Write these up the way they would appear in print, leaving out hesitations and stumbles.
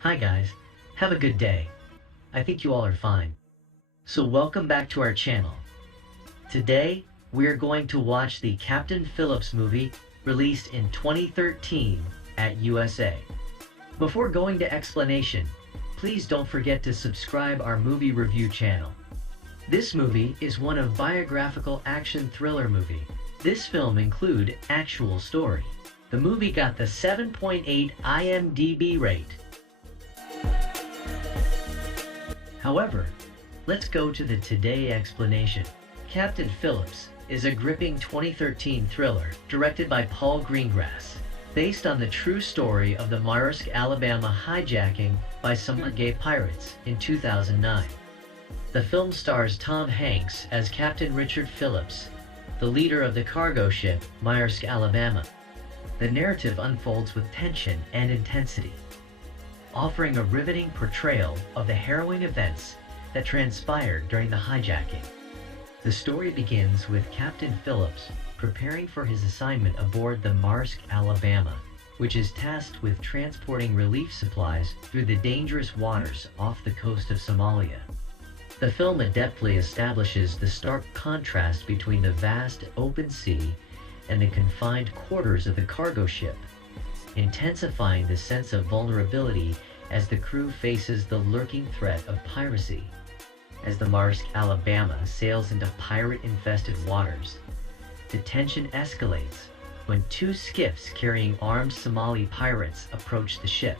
Hi guys, have a good day. I think you all are fine. So welcome back to our channel. Today, we are going to watch the Captain Phillips movie released in 2013 at USA. Before going to explanation, please don't forget to subscribe our movie review channel. This movie is one of biographical action thriller movie. This film include actual story. The movie got the 7.8 IMDb rate. However, let's go to the today explanation. Captain Phillips is a gripping 2013 thriller directed by Paul Greengrass, based on the true story of the Maersk, Alabama hijacking by some gay pirates in 2009. The film stars Tom Hanks as Captain Richard Phillips, the leader of the cargo ship Maersk, Alabama. The narrative unfolds with tension and intensity, offering a riveting portrayal of the harrowing events that transpired during the hijacking. The story begins with Captain Phillips preparing for his assignment aboard the Maersk, Alabama, which is tasked with transporting relief supplies through the dangerous waters off the coast of Somalia. The film adeptly establishes the stark contrast between the vast open sea and the confined quarters of the cargo ship, intensifying the sense of vulnerability as the crew faces the lurking threat of piracy. As the Maersk, Alabama sails into pirate-infested waters, the tension escalates when two skiffs carrying armed Somali pirates approach the ship.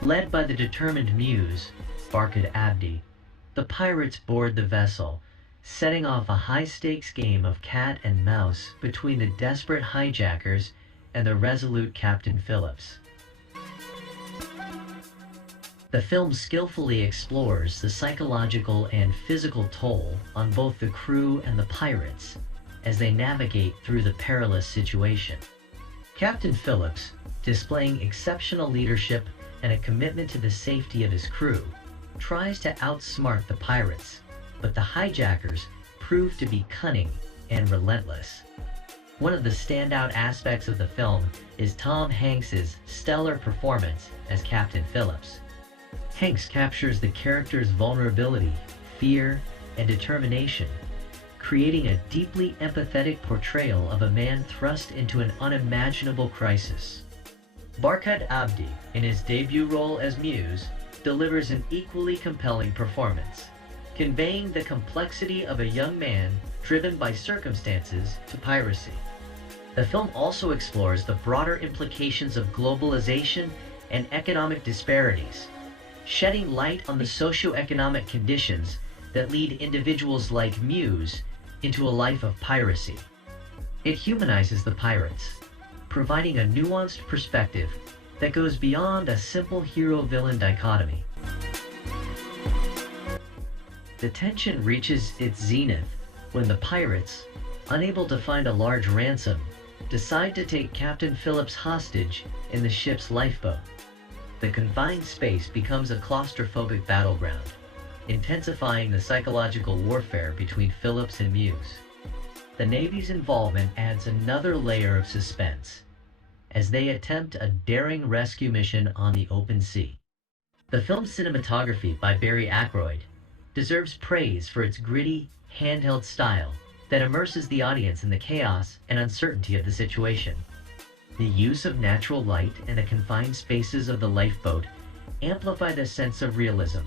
Led by the determined muse, Barkhad Abdi, the pirates board the vessel, setting off a high-stakes game of cat and mouse between the desperate hijackers and the resolute Captain Phillips. The film skillfully explores the psychological and physical toll on both the crew and the pirates as they navigate through the perilous situation. Captain Phillips, displaying exceptional leadership and a commitment to the safety of his crew, tries to outsmart the pirates, but the hijackers prove to be cunning and relentless. One of the standout aspects of the film is Tom Hanks's stellar performance as Captain Phillips. Hanks captures the character's vulnerability, fear, and determination, creating a deeply empathetic portrayal of a man thrust into an unimaginable crisis. Barkhad Abdi, in his debut role as Muse, delivers an equally compelling performance, conveying the complexity of a young man driven by circumstances to piracy. The film also explores the broader implications of globalization and economic disparities, shedding light on the socio-economic conditions that lead individuals like Muse into a life of piracy. It humanizes the pirates, providing a nuanced perspective that goes beyond a simple hero-villain dichotomy. The tension reaches its zenith when the pirates, unable to find a large ransom, decide to take Captain Phillips hostage in the ship's lifeboat. The confined space becomes a claustrophobic battleground, intensifying the psychological warfare between Phillips and Muse. The Navy's involvement adds another layer of suspense as they attempt a daring rescue mission on the open sea. The film's cinematography by Barry Ackroyd deserves praise for its gritty, handheld style that immerses the audience in the chaos and uncertainty of the situation. The use of natural light and the confined spaces of the lifeboat amplify the sense of realism,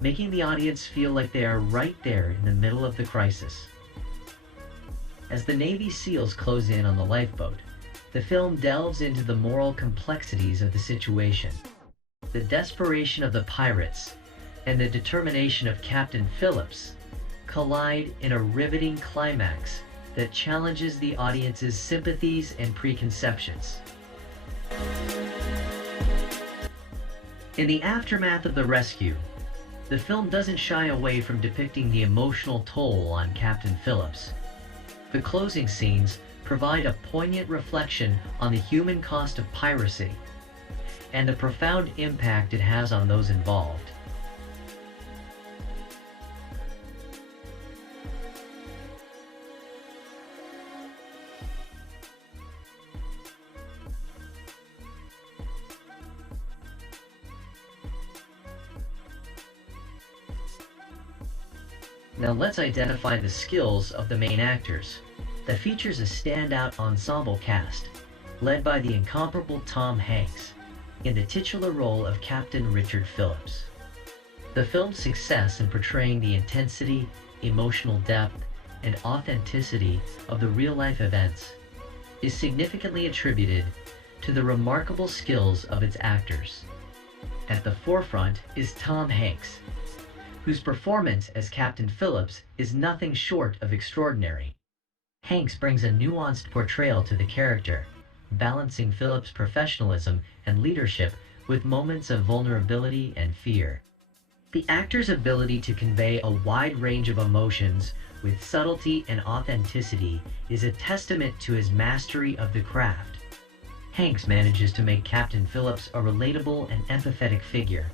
making the audience feel like they are right there in the middle of the crisis. As the Navy SEALs close in on the lifeboat, the film delves into the moral complexities of the situation. The desperation of the pirates and the determination of Captain Phillips collide in a riveting climax that challenges the audience's sympathies and preconceptions. In the aftermath of the rescue, the film doesn't shy away from depicting the emotional toll on Captain Phillips. The closing scenes provide a poignant reflection on the human cost of piracy and the profound impact it has on those involved. Now let's identify the skills of the main actors. That features a standout ensemble cast, led by the incomparable Tom Hanks, in the titular role of Captain Richard Phillips. The film's success in portraying the intensity, emotional depth, and authenticity of the real-life events is significantly attributed to the remarkable skills of its actors. At the forefront is Tom Hanks, whose performance as Captain Phillips is nothing short of extraordinary. Hanks brings a nuanced portrayal to the character, balancing Phillips' professionalism and leadership with moments of vulnerability and fear. The actor's ability to convey a wide range of emotions with subtlety and authenticity is a testament to his mastery of the craft. Hanks manages to make Captain Phillips a relatable and empathetic figure,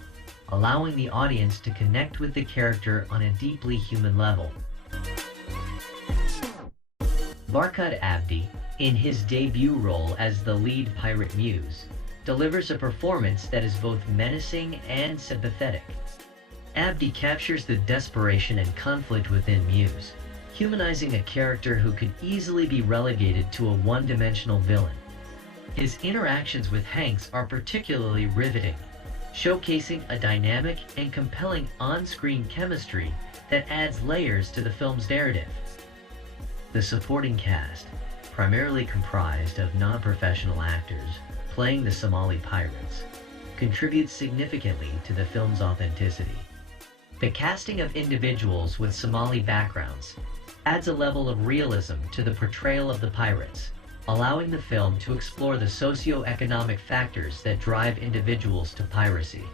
allowing the audience to connect with the character on a deeply human level. Barkhad Abdi, in his debut role as the lead pirate Muse, delivers a performance that is both menacing and sympathetic. Abdi captures the desperation and conflict within Muse, humanizing a character who could easily be relegated to a one-dimensional villain. His interactions with Hanks are particularly riveting, showcasing a dynamic and compelling on-screen chemistry that adds layers to the film's narrative. The supporting cast, primarily comprised of non-professional actors playing the Somali pirates, contributes significantly to the film's authenticity. The casting of individuals with Somali backgrounds adds a level of realism to the portrayal of the pirates, allowing the film to explore the socio-economic factors that drive individuals to piracy.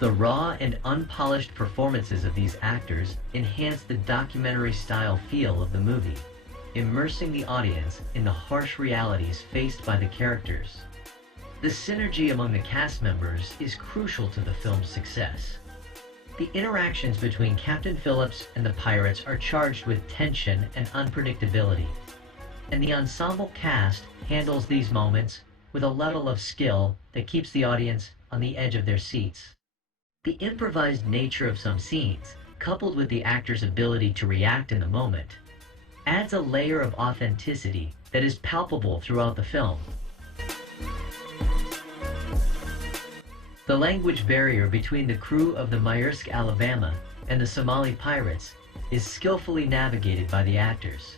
The raw and unpolished performances of these actors enhance the documentary-style feel of the movie, immersing the audience in the harsh realities faced by the characters. The synergy among the cast members is crucial to the film's success. The interactions between Captain Phillips and the pirates are charged with tension and unpredictability, and the ensemble cast handles these moments with a level of skill that keeps the audience on the edge of their seats. The improvised nature of some scenes, coupled with the actor's ability to react in the moment, adds a layer of authenticity that is palpable throughout the film. The language barrier between the crew of the Maersk Alabama and the Somali pirates is skillfully navigated by the actors.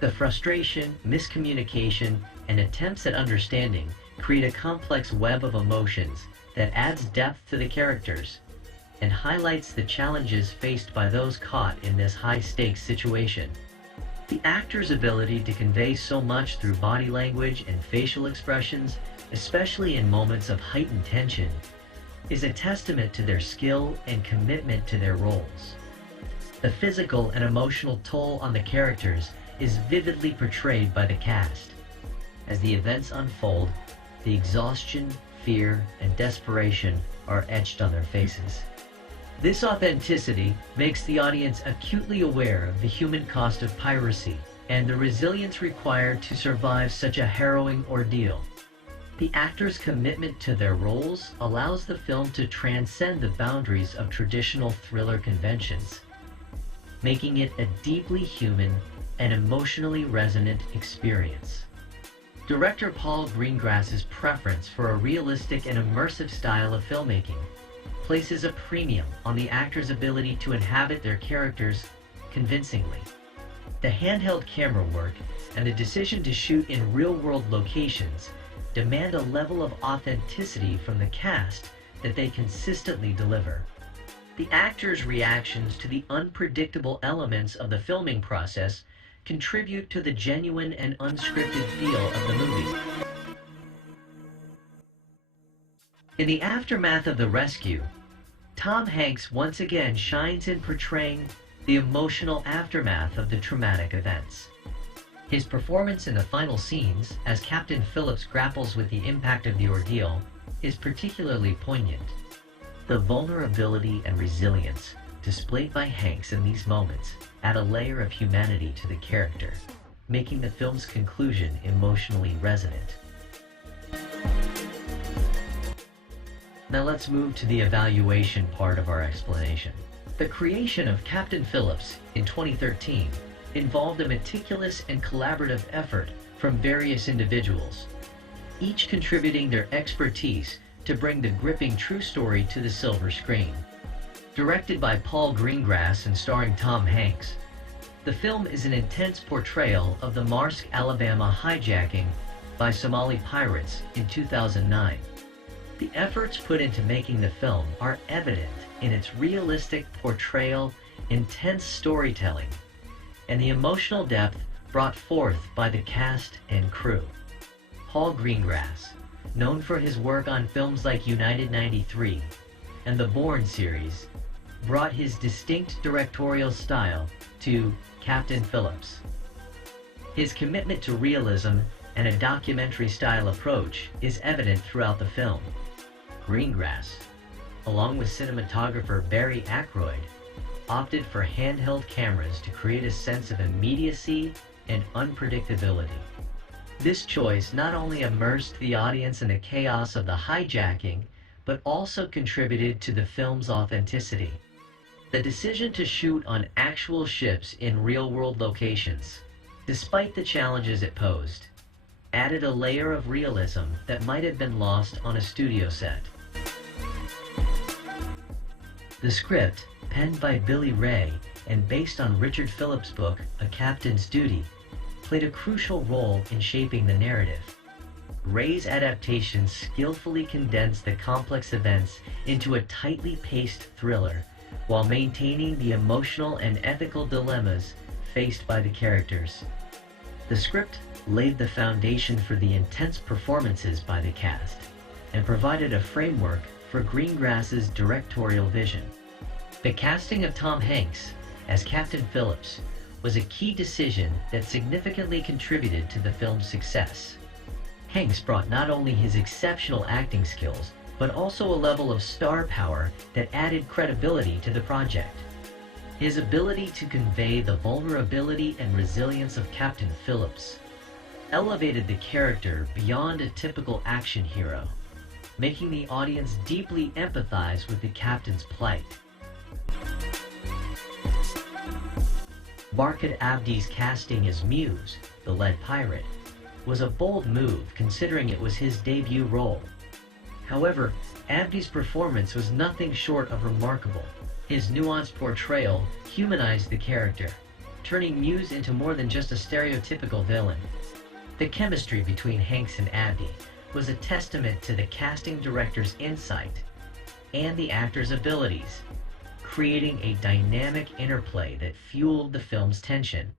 The frustration, miscommunication, and attempts at understanding create a complex web of emotions that adds depth to the characters and highlights the challenges faced by those caught in this high-stakes situation. The actor's ability to convey so much through body language and facial expressions, especially in moments of heightened tension, is a testament to their skill and commitment to their roles. The physical and emotional toll on the characters is vividly portrayed by the cast. As the events unfold, the exhaustion, fear, and desperation are etched on their faces. This authenticity makes the audience acutely aware of the human cost of piracy and the resilience required to survive such a harrowing ordeal. The actors' commitment to their roles allows the film to transcend the boundaries of traditional thriller conventions, making it a deeply human and emotionally resonant experience. Director Paul Greengrass's preference for a realistic and immersive style of filmmaking places a premium on the actors' ability to inhabit their characters convincingly. The handheld camera work and the decision to shoot in real-world locations demand a level of authenticity from the cast that they consistently deliver. The actors' reactions to the unpredictable elements of the filming process contribute to the genuine and unscripted feel of the movie. In the aftermath of the rescue, Tom Hanks once again shines in portraying the emotional aftermath of the traumatic events. His performance in the final scenes, as Captain Phillips grapples with the impact of the ordeal, is particularly poignant. The vulnerability and resilience displayed by Hanks in these moments add a layer of humanity to the character, making the film's conclusion emotionally resonant. Now let's move to the evaluation part of our explanation. The creation of Captain Phillips in 2013 involved a meticulous and collaborative effort from various individuals, each contributing their expertise to bring the gripping true story to the silver screen. Directed by Paul Greengrass and starring Tom Hanks, the film is an intense portrayal of the Marsk, Alabama hijacking by Somali pirates in 2009. The efforts put into making the film are evident in its realistic portrayal, intense storytelling, and the emotional depth brought forth by the cast and crew. Paul Greengrass, known for his work on films like United 93 and the Bourne series, brought his distinct directorial style to Captain Phillips. His commitment to realism and a documentary-style approach is evident throughout the film. Greengrass, along with cinematographer Barry Ackroyd, opted for handheld cameras to create a sense of immediacy and unpredictability. This choice not only immersed the audience in the chaos of the hijacking, but also contributed to the film's authenticity. The decision to shoot on actual ships in real-world locations, despite the challenges it posed, added a layer of realism that might have been lost on a studio set. The script, penned by Billy Ray and based on Richard Phillips' book, A Captain's Duty, played a crucial role in shaping the narrative. Ray's adaptation skillfully condensed the complex events into a tightly paced thriller, while maintaining the emotional and ethical dilemmas faced by the characters. The script laid the foundation for the intense performances by the cast, and provided a framework for Greengrass's directorial vision. The casting of Tom Hanks as Captain Phillips was a key decision that significantly contributed to the film's success. Hanks brought not only his exceptional acting skills, but also a level of star power that added credibility to the project. His ability to convey the vulnerability and resilience of Captain Phillips elevated the character beyond a typical action hero, making the audience deeply empathize with the captain's plight. Barkhad Abdi's casting as Muse, the lead pirate, was a bold move considering it was his debut role. However, Abdi's performance was nothing short of remarkable. His nuanced portrayal humanized the character, turning Muse into more than just a stereotypical villain. The chemistry between Hanks and Abdi was a testament to the casting director's insight and the actor's abilities, creating a dynamic interplay that fueled the film's tension.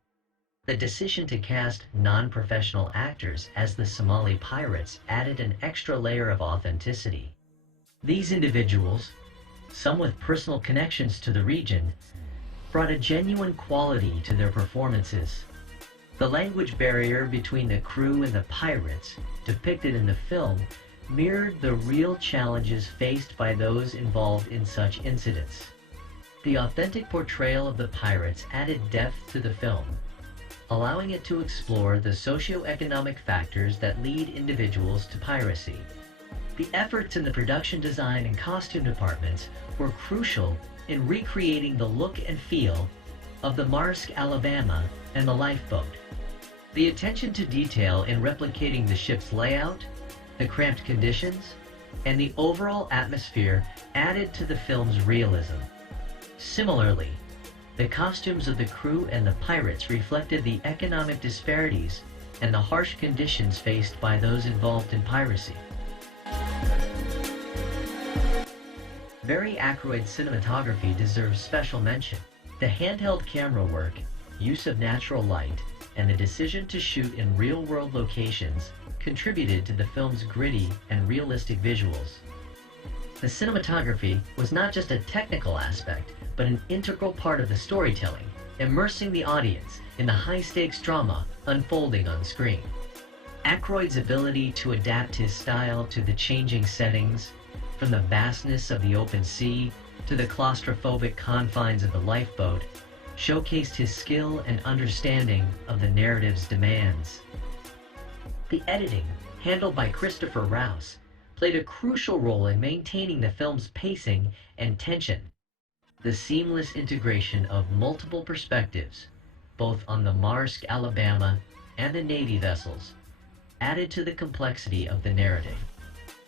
The decision to cast non-professional actors as the Somali pirates added an extra layer of authenticity. These individuals, some with personal connections to the region, brought a genuine quality to their performances. The language barrier between the crew and the pirates, depicted in the film, mirrored the real challenges faced by those involved in such incidents. The authentic portrayal of the pirates added depth to the film, allowing it to explore the socio-economic factors that lead individuals to piracy. The efforts in the production design and costume departments were crucial in recreating the look and feel of the Marsk, Alabama, and the lifeboat. The attention to detail in replicating the ship's layout, the cramped conditions, and the overall atmosphere added to the film's realism. Similarly, the costumes of the crew and the pirates reflected the economic disparities and the harsh conditions faced by those involved in piracy. Barry Ackroyd's cinematography deserves special mention. The handheld camera work, use of natural light, and the decision to shoot in real-world locations contributed to the film's gritty and realistic visuals. The cinematography was not just a technical aspect, but an integral part of the storytelling, immersing the audience in the high-stakes drama unfolding on screen. Ackroyd's ability to adapt his style to the changing settings, from the vastness of the open sea to the claustrophobic confines of the lifeboat, showcased his skill and understanding of the narrative's demands. The editing, handled by Christopher Rouse, played a crucial role in maintaining the film's pacing and tension. The seamless integration of multiple perspectives, both on the Maersk, Alabama, and the Navy vessels, added to the complexity of the narrative.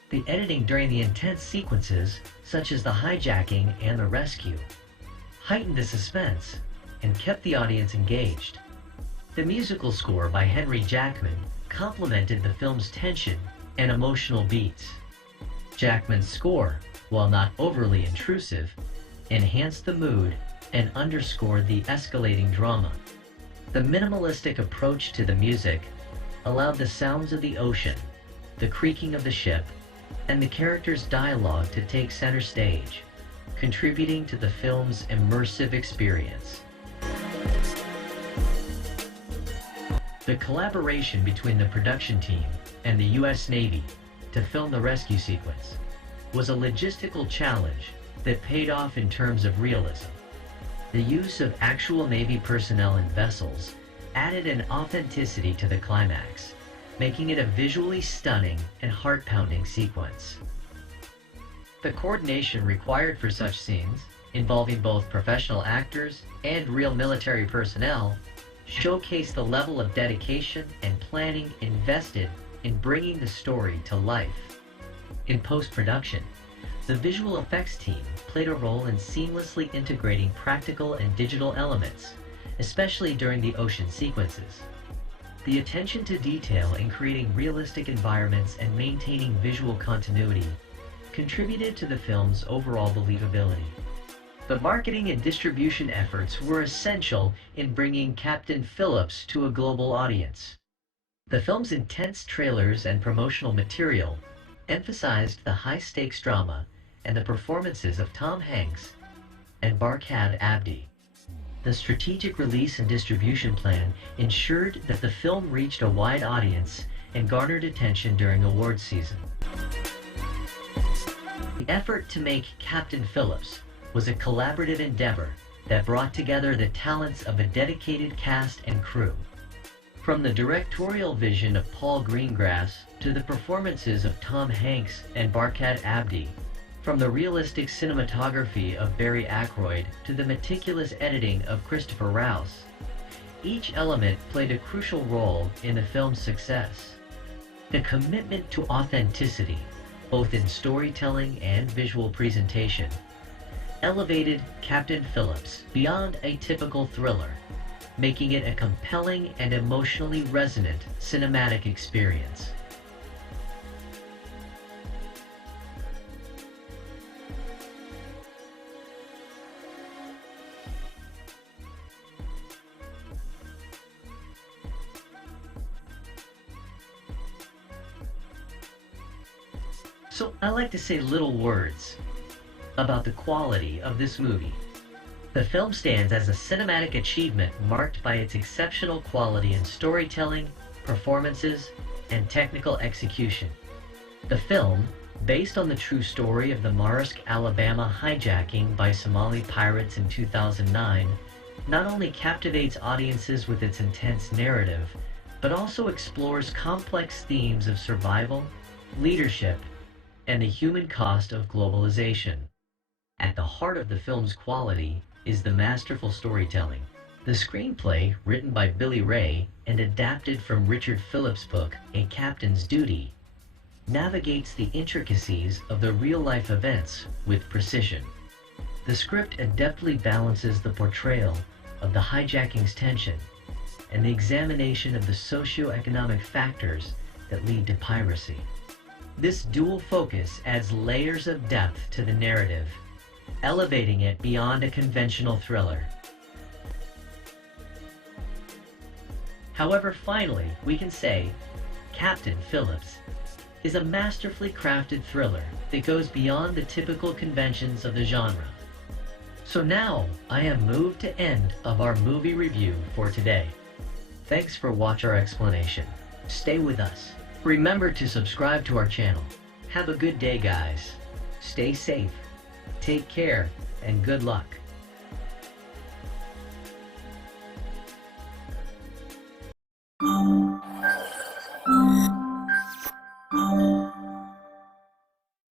The editing during the intense sequences, such as the hijacking and the rescue, heightened the suspense and kept the audience engaged. The musical score by Henry Jackman complemented the film's tension and emotional beats. Jackman's score, while not overly intrusive, enhanced the mood and underscored the escalating drama. The minimalistic approach to the music allowed the sounds of the ocean, the creaking of the ship, and the characters' dialogue to take center stage, contributing to the film's immersive experience. The collaboration between the production team and the U.S. Navy to film the rescue sequence was a logistical challenge that paid off in terms of realism. The use of actual Navy personnel and vessels added an authenticity to the climax, making it a visually stunning and heart-pounding sequence. The coordination required for such scenes, involving both professional actors and real military personnel, showcased the level of dedication and planning invested in bringing the story to life. In post-production, the visual effects team played a role in seamlessly integrating practical and digital elements, especially during the ocean sequences. The attention to detail in creating realistic environments and maintaining visual continuity contributed to the film's overall believability. The marketing and distribution efforts were essential in bringing Captain Phillips to a global audience. The film's intense trailers and promotional material emphasized the high-stakes drama and the performances of Tom Hanks and Barkhad Abdi. The strategic release and distribution plan ensured that the film reached a wide audience and garnered attention during awards season. The effort to make Captain Phillips was a collaborative endeavor that brought together the talents of a dedicated cast and crew. From the directorial vision of Paul Greengrass to the performances of Tom Hanks and Barkhad Abdi, from the realistic cinematography of Barry Ackroyd to the meticulous editing of Christopher Rouse, each element played a crucial role in the film's success. The commitment to authenticity, both in storytelling and visual presentation, elevated Captain Phillips beyond a typical thriller, making it a compelling and emotionally resonant cinematic experience. So I like to say little words about the quality of this movie. The film stands as a cinematic achievement marked by its exceptional quality in storytelling, performances, and technical execution. The film, based on the true story of the Maersk, Alabama hijacking by Somali pirates in 2009, not only captivates audiences with its intense narrative, but also explores complex themes of survival, leadership, and the human cost of globalization. At the heart of the film's quality is the masterful storytelling. The screenplay, written by Billy Ray and adapted from Richard Phillips' book, A Captain's Duty, navigates the intricacies of the real-life events with precision. The script adeptly balances the portrayal of the hijacking's tension and the examination of the socio-economic factors that lead to piracy. This dual focus adds layers of depth to the narrative, elevating it beyond a conventional thriller. However, finally, we can say Captain Phillips is a masterfully crafted thriller that goes beyond the typical conventions of the genre. So now, I am moved to end of our movie review for today. Thanks for watching our explanation. Stay with us. Remember to subscribe to our channel. Have a good day, guys. Stay safe, take care, and good luck.